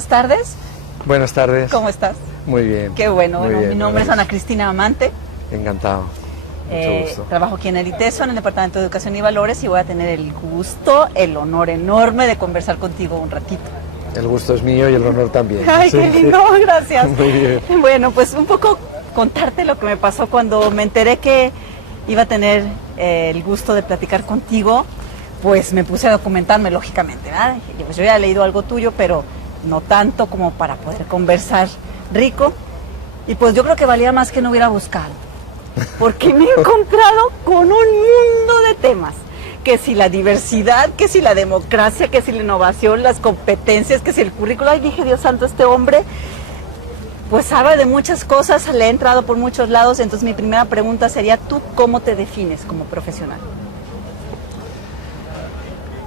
buenas tardes. Buenas tardes. ¿Cómo estás? Muy bien. Qué bueno. Muy bien, Mi nombre es Ana Cristina Amante. Encantado. Mucho gusto. Trabajo aquí en el ITESO, en el Departamento de Educación y Valores, y voy a tener el gusto, el honor enorme de conversar contigo un ratito. El gusto es mío y el honor también. Ay, qué lindo, gracias. Muy bien. Bueno, pues un poco contarte lo que me pasó cuando me enteré que iba a tener el gusto de platicar contigo. Pues me puse a documentarme, lógicamente, ¿verdad? Pues yo ya he leído algo tuyo, pero no tanto como para poder conversar rico. Y pues yo creo que valía más que no hubiera buscado, porque me he encontrado con un mundo de temas. Que si la diversidad, que si la democracia, que si la innovación, las competencias, que si el currículo. Ay, dije, Dios santo, este hombre pues sabe de muchas cosas, le he entrado por muchos lados. Entonces mi primera pregunta sería, ¿tú cómo te defines como profesional?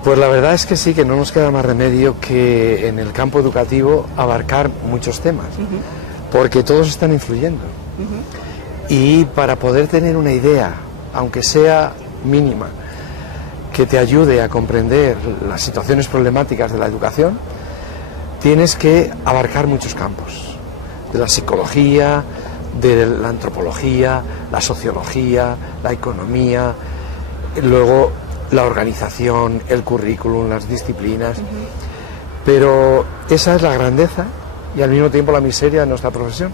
Pues la verdad es que sí, que no nos queda más remedio que en el campo educativo abarcar muchos temas, porque todos están influyendo. Y para poder tener una idea, aunque sea mínima, que te ayude a comprender las situaciones problemáticas de la educación, tienes que abarcar muchos campos, de la psicología, de la antropología, la sociología, la economía, luego la organización, el currículum, las disciplinas. Pero esa es la grandeza y al mismo tiempo la miseria de nuestra profesión,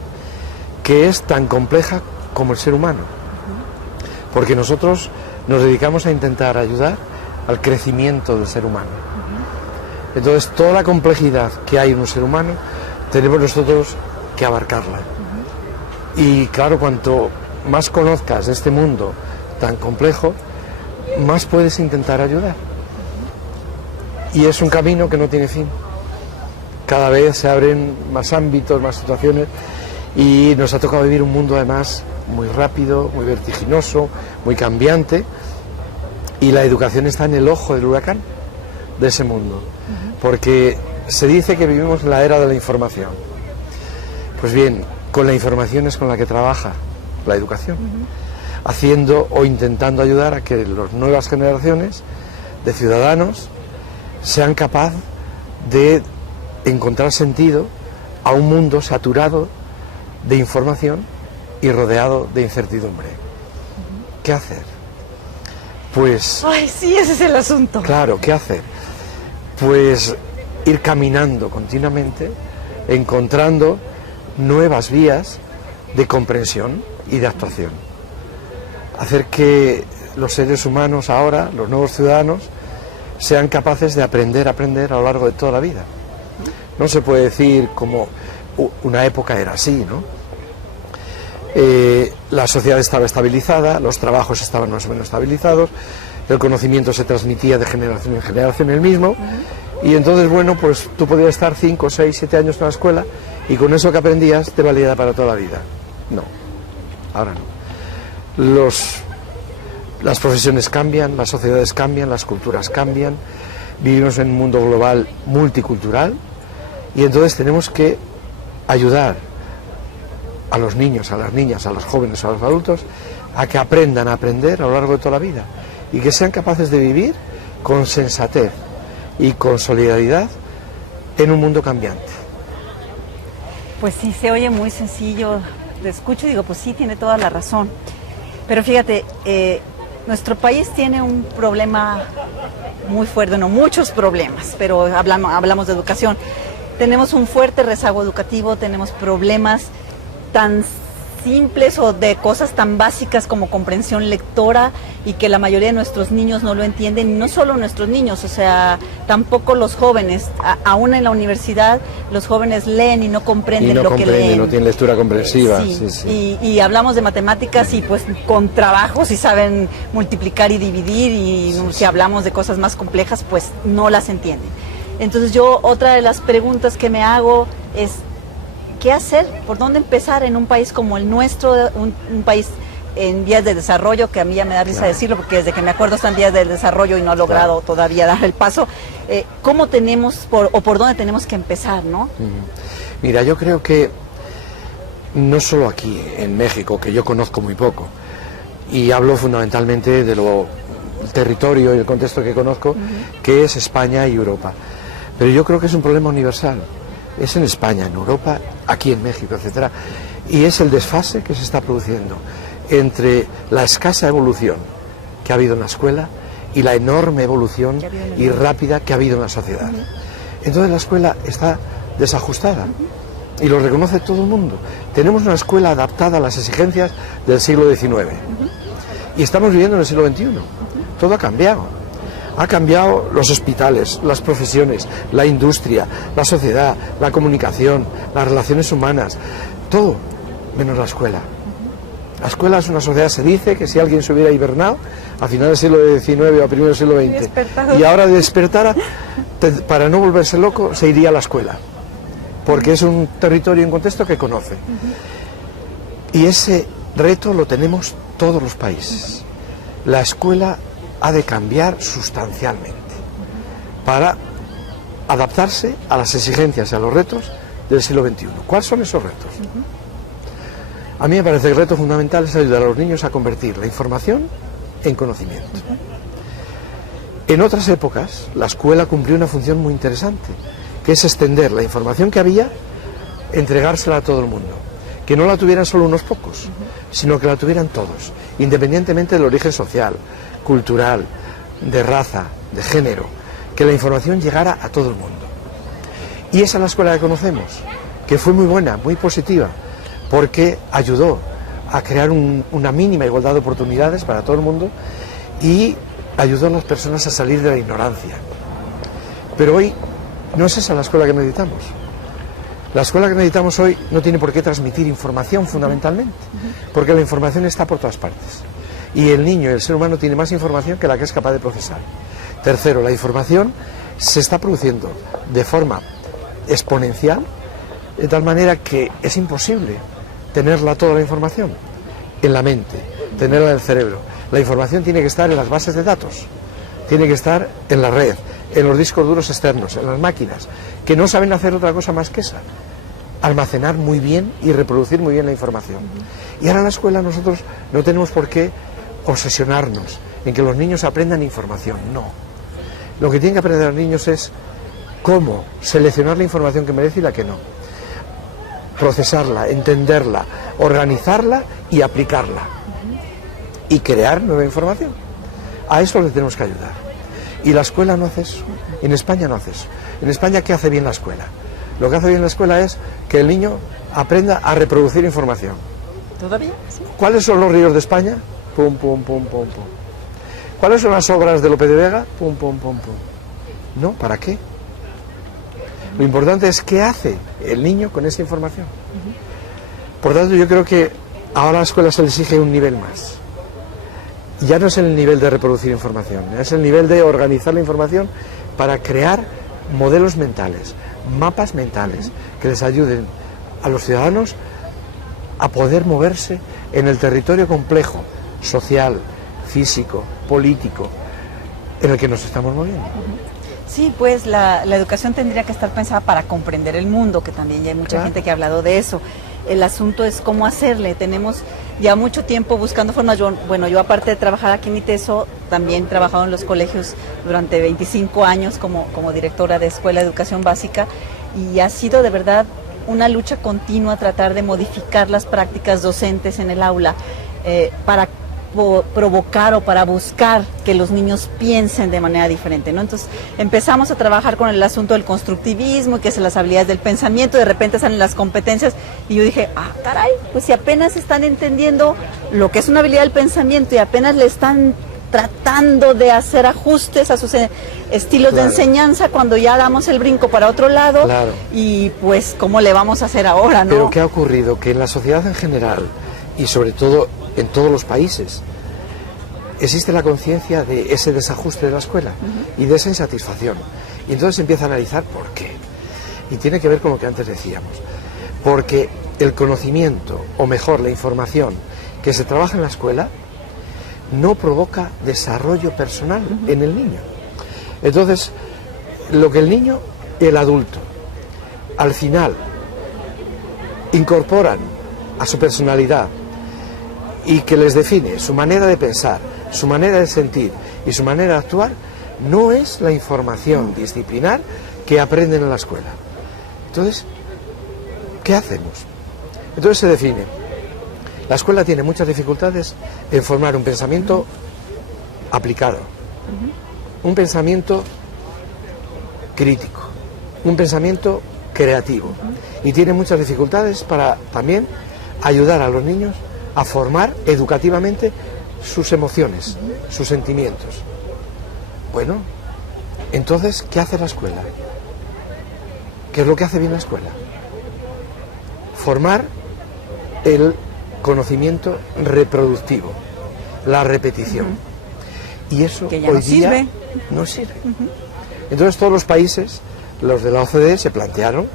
que es tan compleja como el ser humano, porque nosotros nos dedicamos a intentar ayudar al crecimiento del ser humano. Entonces toda la complejidad que hay en un ser humano tenemos nosotros que abarcarla. Y claro, cuanto más conozcas de este mundo tan complejo, más puedes intentar ayudar. Y es un camino que no tiene fin. Cada vez se abren más ámbitos, más situaciones, y nos ha tocado vivir un mundo además muy rápido, muy vertiginoso, muy cambiante, y la educación está en el ojo del huracán de ese mundo, porque se dice que vivimos en la era de la información. Pues bien, con la información es con la que trabaja la educación, haciendo o intentando ayudar a que las nuevas generaciones de ciudadanos sean capaces de encontrar sentido a un mundo saturado de información y rodeado de incertidumbre. ¿Qué hacer? Pues... Ay, sí, ese es el asunto. Claro, ¿qué hacer? Pues ir caminando continuamente, encontrando nuevas vías de comprensión y de actuación. Hacer que los seres humanos ahora, los nuevos ciudadanos, sean capaces de aprender a lo largo de toda la vida. No se puede decir como una época era así, ¿no? La sociedad estaba estabilizada, los trabajos estaban más o menos estabilizados, el conocimiento se transmitía de generación en generación el mismo, y entonces, bueno, pues tú podías estar 5, 6, 7 años en la escuela y con eso que aprendías te valía para toda la vida. No, ahora no. Las profesiones cambian, las sociedades cambian, las culturas cambian, vivimos en un mundo global multicultural, y entonces tenemos que ayudar a los niños, a las niñas, a los jóvenes, a los adultos, a que aprendan a aprender a lo largo de toda la vida y que sean capaces de vivir con sensatez y con solidaridad en un mundo cambiante. Pues sí, se oye muy sencillo, te escucho y digo, pues sí, tiene toda la razón. Pero fíjate, nuestro país tiene un problema muy fuerte, no muchos problemas, pero hablamos de educación. Tenemos un fuerte rezago educativo, tenemos problemas tan simples o de cosas tan básicas como comprensión lectora, y que la mayoría de nuestros niños no lo entienden, y no solo nuestros niños, o sea, tampoco los jóvenes, aún en la universidad los jóvenes leen y no comprenden lo que leen. No tienen lectura comprensiva. Y hablamos de matemáticas y pues con trabajo si saben multiplicar y dividir, y si hablamos de cosas más complejas pues no las entienden. Entonces yo, otra de las preguntas que me hago es, ¿qué hacer? ¿Por dónde empezar en un país como el nuestro, un país en vías de desarrollo, que a mí ya me da risa decirlo, porque desde que me acuerdo está en vías de desarrollo y no ha logrado todavía dar el paso? ¿Cómo tenemos, por dónde tenemos que empezar, no? Mira, yo creo que no solo aquí, en México, que yo conozco muy poco, y hablo fundamentalmente de lo territorio y el contexto que conozco, que es España y Europa, pero yo creo que es un problema universal. es en España, en Europa, aquí en México, etcétera, y es el desfase que se está produciendo entre la escasa evolución que ha habido en la escuela y la enorme evolución y rápida que ha habido en la sociedad. Entonces la escuela está desajustada y lo reconoce todo el mundo. Tenemos una escuela adaptada a las exigencias del siglo XIX y estamos viviendo en el siglo XXI. Todo ha cambiado. Ha cambiado los hospitales, las profesiones, la industria, la sociedad, la comunicación, las relaciones humanas, todo menos la escuela. La escuela es una sociedad, se dice que si alguien se hubiera hibernado a finales del siglo XIX o a primeros del siglo XX y ahora despertara, para no volverse loco, se iría a la escuela, porque es un territorio y un contexto que conoce. Y ese reto lo tenemos todos los países. La escuela ha de cambiar sustancialmente para adaptarse a las exigencias y a los retos del siglo XXI. ¿Cuáles son esos retos? A mí me parece que el reto fundamental es ayudar a los niños a convertir la información en conocimiento. En otras épocas, la escuela cumplió una función muy interesante, que es extender la información que había, entregársela a todo el mundo. Que no la tuvieran solo unos pocos, sino que la tuvieran todos, independientemente del origen social, cultural, de raza, de género, que la información llegara a todo el mundo. Y esa es la escuela que conocemos, que fue muy buena, muy positiva, porque ayudó a crear una mínima igualdad de oportunidades para todo el mundo y ayudó a las personas a salir de la ignorancia. Pero hoy no es esa la escuela que necesitamos. La escuela que necesitamos hoy no tiene por qué transmitir información fundamentalmente, porque la información está por todas partes. Y el niño y el ser humano tiene más información que la que es capaz de procesar. Tercero, la información se está produciendo de forma exponencial, de tal manera que es imposible tenerla toda la información en la mente, tenerla en el cerebro. La información tiene que estar en las bases de datos, tiene que estar en la red, en los discos duros externos, en las máquinas, que no saben hacer otra cosa más que esa, almacenar muy bien y reproducir muy bien la información. Y ahora en la escuela nosotros no tenemos por qué obsesionarnos en que los niños aprendan información, no. Lo que tienen que aprender los niños es cómo seleccionar la información que merece y la que no. Procesarla, entenderla, organizarla y aplicarla. Y crear nueva información. A eso le tenemos que ayudar. Y la escuela no hace eso. En España no hace eso. En España, ¿qué hace bien la escuela? Lo que hace bien la escuela es que el niño aprenda a reproducir información. ¿Todavía? Sí. ¿Cuáles son los ríos de España? Pum, pum, pum, pum, pum. ¿Cuáles son las obras de Lope de Vega? Pum, pum, pum, pum. No, ¿para qué? Lo importante es qué hace el niño con esa información. Por tanto, yo creo que ahora a la escuela se le exige un nivel más. Ya no es el nivel de reproducir información, es el nivel de organizar la información para crear modelos mentales, mapas mentales, que les ayuden a los ciudadanos a poder moverse en el territorio complejo, social, físico, político, en el que nos estamos moviendo. Sí, pues la educación tendría que estar pensada para comprender el mundo, que también ya hay mucha gente que ha hablado de eso. El asunto es cómo hacerle. Tenemos ya mucho tiempo buscando formas. Yo aparte de trabajar aquí en ITESO, también he trabajado en los colegios durante 25 años como directora de Escuela de Educación Básica, y ha sido de verdad una lucha continua tratar de modificar las prácticas docentes en el aula para provocar o para buscar que los niños piensen de manera diferente, ¿no? Entonces empezamos a trabajar con el asunto del constructivismo, que es las habilidades del pensamiento, de repente salen las competencias, y yo dije, caray, pues si apenas están entendiendo lo que es una habilidad del pensamiento y apenas le están tratando de hacer ajustes a sus estilos de enseñanza, cuando ya damos el brinco para otro lado, y pues ¿cómo le vamos a hacer ahora, no? Pero ¿qué ha ocurrido? Que en la sociedad en general, y sobre todo en todos los países, existe la conciencia de ese desajuste de la escuela y de esa insatisfacción. Y entonces se empieza a analizar por qué. Y tiene que ver con lo que antes decíamos. Porque el conocimiento, o mejor, la información que se trabaja en la escuela, no provoca desarrollo personal en el niño. Entonces, lo que el niño y el adulto, al final, incorporan a su personalidad, y que les define su manera de pensar, su manera de sentir y su manera de actuar, no es la información disciplinar que aprenden en la escuela. Entonces, ¿qué hacemos? Entonces se define. La escuela tiene muchas dificultades en formar un pensamiento aplicado, un pensamiento crítico, un pensamiento creativo, y tiene muchas dificultades para también ayudar a los niños a formar educativamente sus emociones, sus sentimientos. Bueno, entonces, ¿qué hace la escuela? ¿Qué es lo que hace bien la escuela? Formar el conocimiento reproductivo, la repetición. Y eso que ya hoy no día sirve. no sirve. Entonces todos los países, los de la OCDE, se plantearon,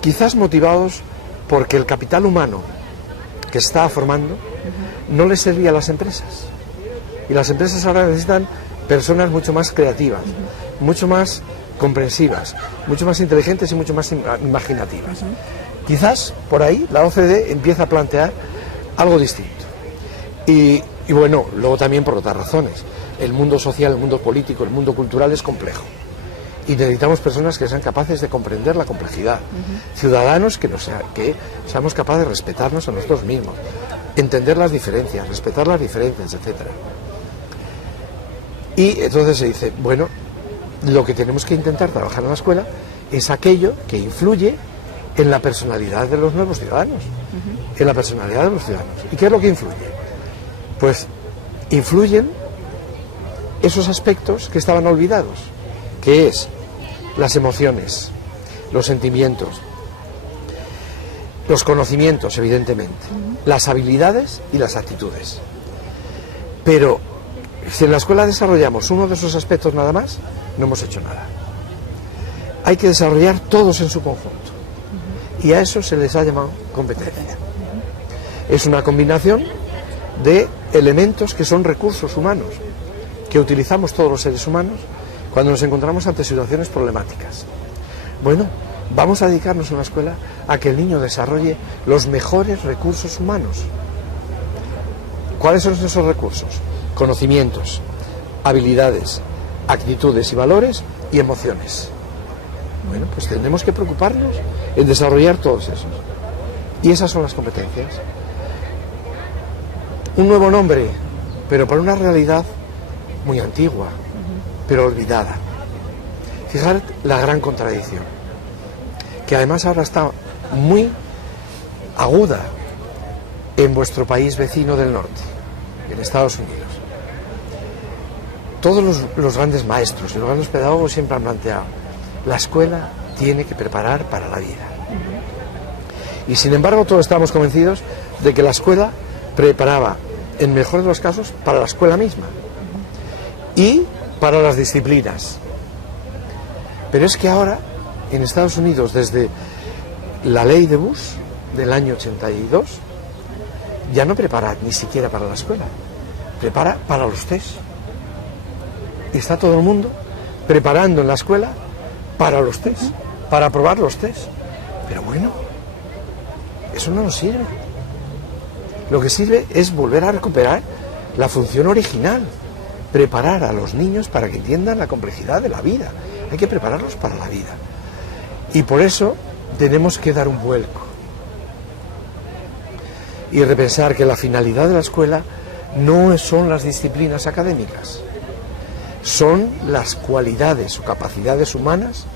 quizás motivados porque el capital humano que estaba formando no les servía a las empresas. Y las empresas ahora necesitan personas mucho más creativas, mucho más comprensivas, mucho más inteligentes y mucho más imaginativas. Quizás por ahí la OCDE empieza a plantear algo distinto. Y bueno, luego también por otras razones. El mundo social, el mundo político, el mundo cultural es complejo. Y necesitamos personas que sean capaces de comprender la complejidad. Ciudadanos que seamos capaces de respetarnos a nosotros mismos, entender las diferencias, respetar las diferencias, etc. Y entonces se dice, bueno, lo que tenemos que intentar trabajar en la escuela es aquello que influye en la personalidad de los nuevos ciudadanos, en la personalidad de los ciudadanos. ¿Y qué es lo que influye? Pues influyen esos aspectos que estaban olvidados, que es las emociones, los sentimientos, los conocimientos, evidentemente, las habilidades y las actitudes. Pero si en la escuela desarrollamos uno de esos aspectos nada más, no hemos hecho nada. Hay que desarrollar todos en su conjunto. Y a eso se les ha llamado competencia. Es una combinación de elementos que son recursos humanos, que utilizamos todos los seres humanos cuando nos encontramos ante situaciones problemáticas. Bueno, vamos a dedicarnos en la escuela a que el niño desarrolle los mejores recursos humanos. ¿Cuáles son esos recursos? Conocimientos, habilidades, actitudes y valores y emociones. Bueno, pues tendremos que preocuparnos en desarrollar todos esos. Y esas son las competencias. Un nuevo nombre, pero para una realidad muy antigua, pero olvidada. Fijar la gran contradicción, que además ahora está muy aguda en vuestro país vecino del norte, en Estados Unidos. Todos los grandes maestros y los grandes pedagogos siempre han planteado, la escuela tiene que preparar para la vida. Y sin embargo todos estamos convencidos de que la escuela preparaba, en el mejor de los casos, para la escuela misma y para las disciplinas. Pero es que ahora, en Estados Unidos, desde la ley de Bush del año 82, ya no prepara ni siquiera para la escuela, prepara para los test. Y está todo el mundo preparando en la escuela para los test, para aprobar los test. Pero bueno, eso no nos sirve. Lo que sirve es volver a recuperar la función original, preparar a los niños para que entiendan la complejidad de la vida. Hay que prepararlos para la vida. Y por eso tenemos que dar un vuelco y repensar que la finalidad de la escuela no son las disciplinas académicas, son las cualidades o capacidades humanas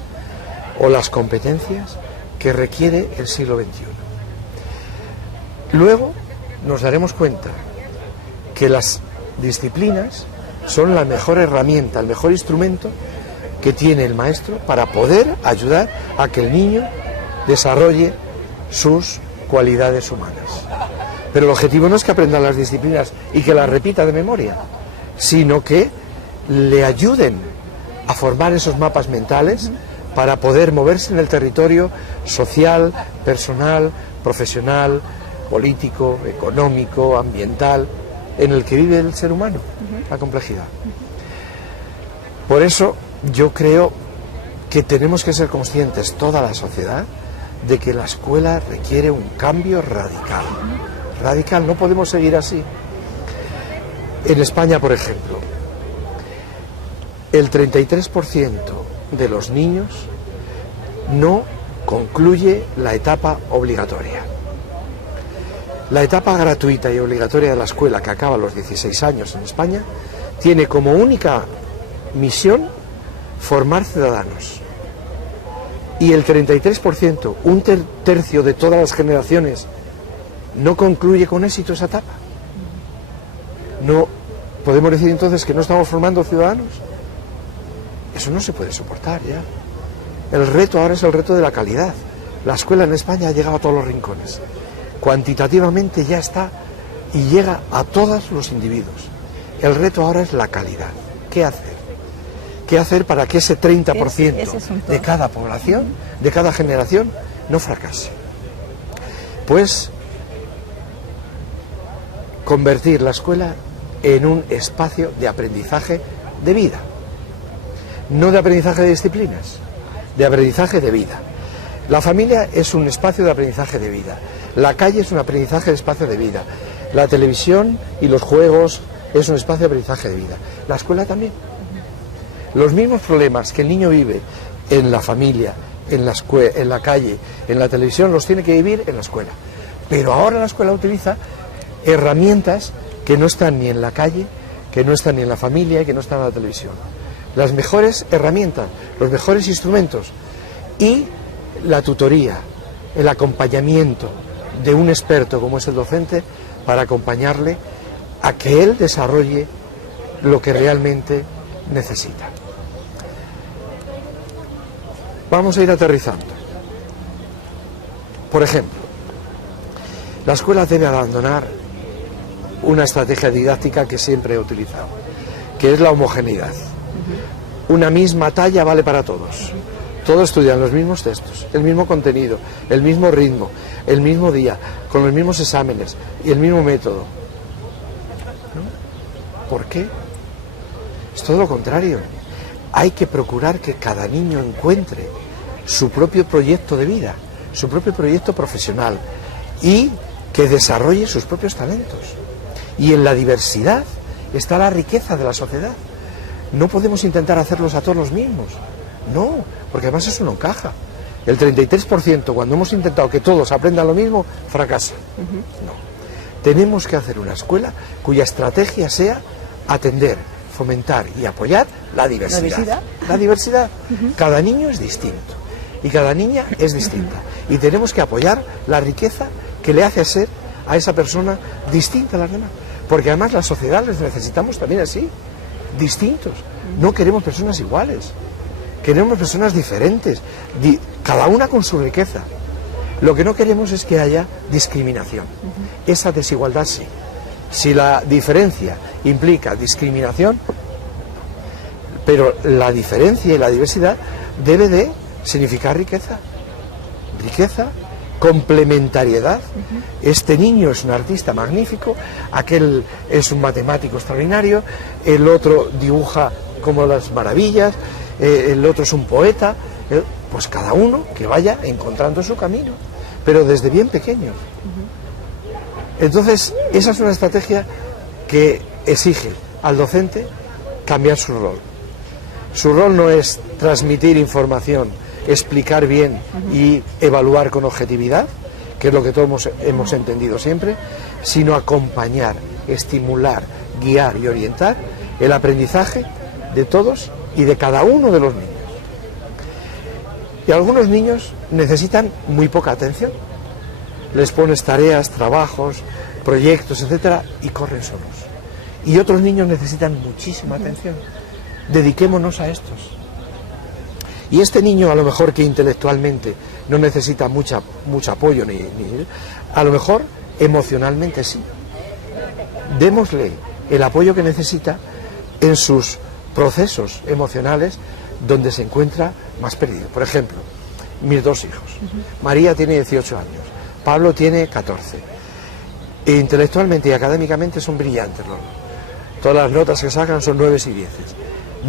o las competencias que requiere el siglo XXI. Luego nos daremos cuenta que las disciplinas son la mejor herramienta, el mejor instrumento que tiene el maestro para poder ayudar a que el niño desarrolle sus cualidades humanas. Pero el objetivo no es que aprenda las disciplinas y que las repita de memoria, sino que le ayuden a formar esos mapas mentales para poder moverse en el territorio social, personal, profesional, político, económico, ambiental, en el que vive el ser humano, la complejidad. Por eso yo creo que tenemos que ser conscientes, toda la sociedad, de que la escuela requiere un cambio radical. Radical, no podemos seguir así. En España, por ejemplo, el 33% de los niños no concluye la etapa obligatoria. La etapa gratuita y obligatoria de la escuela, que acaba a los 16 años en España, tiene como única misión formar ciudadanos. Y el 33%, un tercio de todas las generaciones, no concluye con éxito esa etapa. No podemos decir entonces que no estamos formando ciudadanos. Eso no se puede soportar ya. El reto ahora es el reto de la calidad. La escuela en España ha llegado a todos los rincones. Cuantitativamente ya está y llega a todos los individuos. El reto ahora es la calidad. ¿Qué hacer? ¿Qué hacer para que ese 30% de cada población, de cada generación, no fracase? Pues convertir la escuela en un espacio de aprendizaje de vida. No de aprendizaje de disciplinas, de aprendizaje de vida. La familia es un espacio de aprendizaje de vida. La calle es un aprendizaje de espacio de vida. La televisión y los juegos es un espacio de aprendizaje de vida. La escuela también. Los mismos problemas que el niño vive en la familia, en la calle, en la televisión, los tiene que vivir en la escuela. Pero ahora la escuela utiliza herramientas que no están ni en la calle, que no están ni en la familia y que no están en la televisión. Las mejores herramientas, los mejores instrumentos y la tutoría, el acompañamiento de un experto como es el docente para acompañarle a que él desarrolle lo que realmente necesita. Vamos a ir aterrizando. Por ejemplo, la escuela debe abandonar una estrategia didáctica que siempre he utilizado, que es la homogeneidad. Una misma talla vale para todos. Todos estudian los mismos textos, el mismo contenido, el mismo ritmo, el mismo día, con los mismos exámenes y el mismo método. ¿No? ¿Por qué? Es todo lo contrario. Hay que procurar que cada niño encuentre su propio proyecto de vida, su propio proyecto profesional y que desarrolle sus propios talentos. Y en la diversidad está la riqueza de la sociedad. No podemos intentar hacerlos a todos los mismos. No, porque además eso no encaja. El 33%, cuando hemos intentado que todos aprendan lo mismo, fracasa. No. Tenemos que hacer una escuela cuya estrategia sea atender, fomentar y apoyar la diversidad. La diversidad. Cada niño es distinto y cada niña es distinta. Y tenemos que apoyar la riqueza que le hace ser a esa persona distinta a las demás. Porque además la sociedad les necesitamos también así, distintos. No queremos personas iguales. Queremos personas diferentes, cada una con su riqueza. Lo que no queremos es que haya discriminación. Esa desigualdad sí. Si la diferencia implica discriminación, pero la diferencia y la diversidad debe de significar riqueza. Riqueza, complementariedad. Este niño es un artista magnífico, aquel es un matemático extraordinario, el otro dibuja como las maravillas, el otro es un poeta, pues cada uno que vaya encontrando su camino, pero desde bien pequeños. Entonces, esa es una estrategia que exige al docente cambiar su rol. Su rol no es transmitir información, explicar bien y evaluar con objetividad, que es lo que todos hemos entendido siempre, sino acompañar, estimular, guiar y orientar el aprendizaje de todos y de cada uno de los niños. Y algunos niños necesitan muy poca atención. Les pones tareas, trabajos, proyectos, etcétera, y corren solos. Y otros niños necesitan muchísima atención. Dediquémonos a estos. Y este niño, a lo mejor que intelectualmente no necesita mucho apoyo, a lo mejor emocionalmente sí. Démosle el apoyo que necesita en sus procesos emocionales donde se encuentra más perdido. Por ejemplo, mis dos hijos. María tiene 18 años, Pablo tiene 14. E intelectualmente y académicamente son brillantes los dos. Todas las notas que sacan son 9 y 10.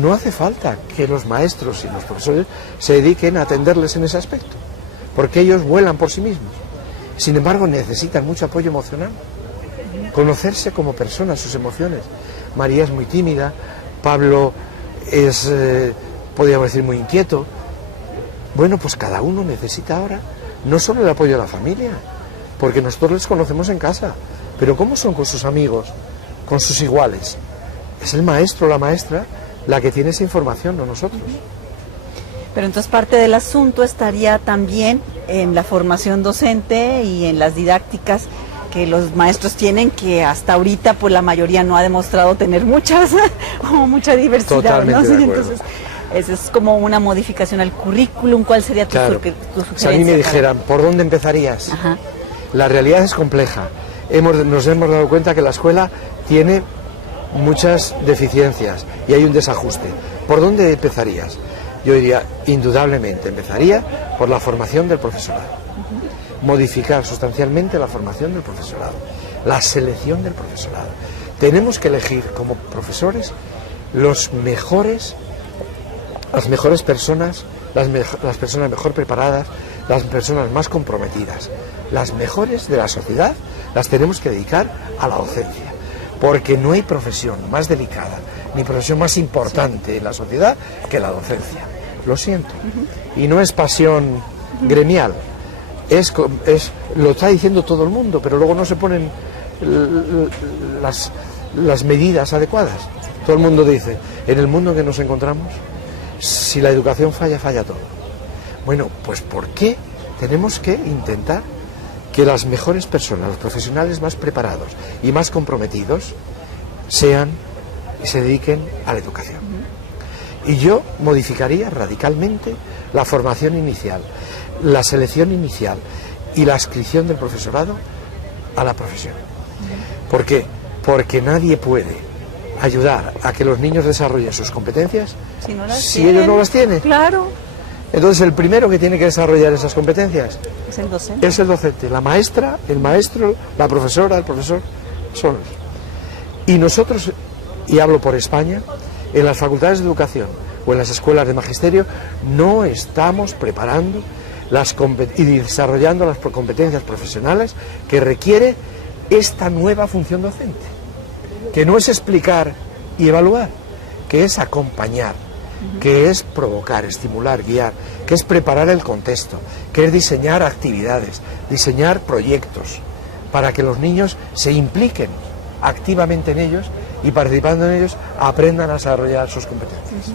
No hace falta que los maestros y los profesores se dediquen a atenderles en ese aspecto, porque ellos vuelan por sí mismos. Sin embargo, necesitan mucho apoyo emocional. Conocerse como personas, sus emociones. María es muy tímida, Pablo es, podríamos decir, muy inquieto. Bueno, pues cada uno necesita ahora no solo el apoyo de la familia, porque nosotros les conocemos en casa, pero ¿cómo son con sus amigos, con sus iguales? Es el maestro o la maestra la que tiene esa información, no nosotros. Pero entonces parte del asunto estaría también en la formación docente y en las didácticas que los maestros tienen, que hasta ahorita pues la mayoría no ha demostrado tener muchas o mucha diversidad. Totalmente ¿no? de Sí, acuerdo. Entonces, eso es como una modificación al currículum. ¿Cuál sería tu, Claro. tu sugerencia? Si a mí me dijeran, ¿por dónde empezarías? Ajá. La realidad es compleja. Nos hemos dado cuenta que la escuela tiene muchas deficiencias y hay un desajuste. ¿Por dónde empezarías? Yo diría, indudablemente, empezaría por la formación del profesorado. Modificar sustancialmente la formación del profesorado, la selección del profesorado. Tenemos que elegir como profesores las mejores personas, las personas mejor preparadas, las personas más comprometidas, las mejores de la sociedad, las tenemos que dedicar a la docencia, porque no hay profesión más delicada ni profesión más importante en la sociedad que la docencia. Lo siento. Y no es pasión gremial, lo está diciendo todo el mundo, pero luego no se ponen las medidas adecuadas. Todo el mundo dice, en el mundo en que nos encontramos, si la educación falla, falla todo. Bueno, pues ¿por qué tenemos que intentar que las mejores personas, los profesionales más preparados y más comprometidos sean y se dediquen a la educación? Y yo modificaría radicalmente la formación inicial, la selección inicial y la adscripción del profesorado a la profesión. ¿Por qué? Porque nadie puede ayudar a que los niños desarrollen sus competencias si ellos no las tienen. Claro. Entonces el primero que tiene que desarrollar esas competencias Es el docente. es el docente, la maestra, el maestro, la profesora, el profesor, solos. Y nosotros, y hablo por España, en las facultades de educación o en las escuelas de magisterio no estamos preparando y desarrollando las competencias profesionales que requiere esta nueva función docente, que no es explicar y evaluar, que es acompañar, que es provocar, estimular, guiar, que es preparar el contexto, que es diseñar actividades, diseñar proyectos, para que los niños se impliquen activamente en ellos y participando en ellos aprendan a desarrollar sus competencias.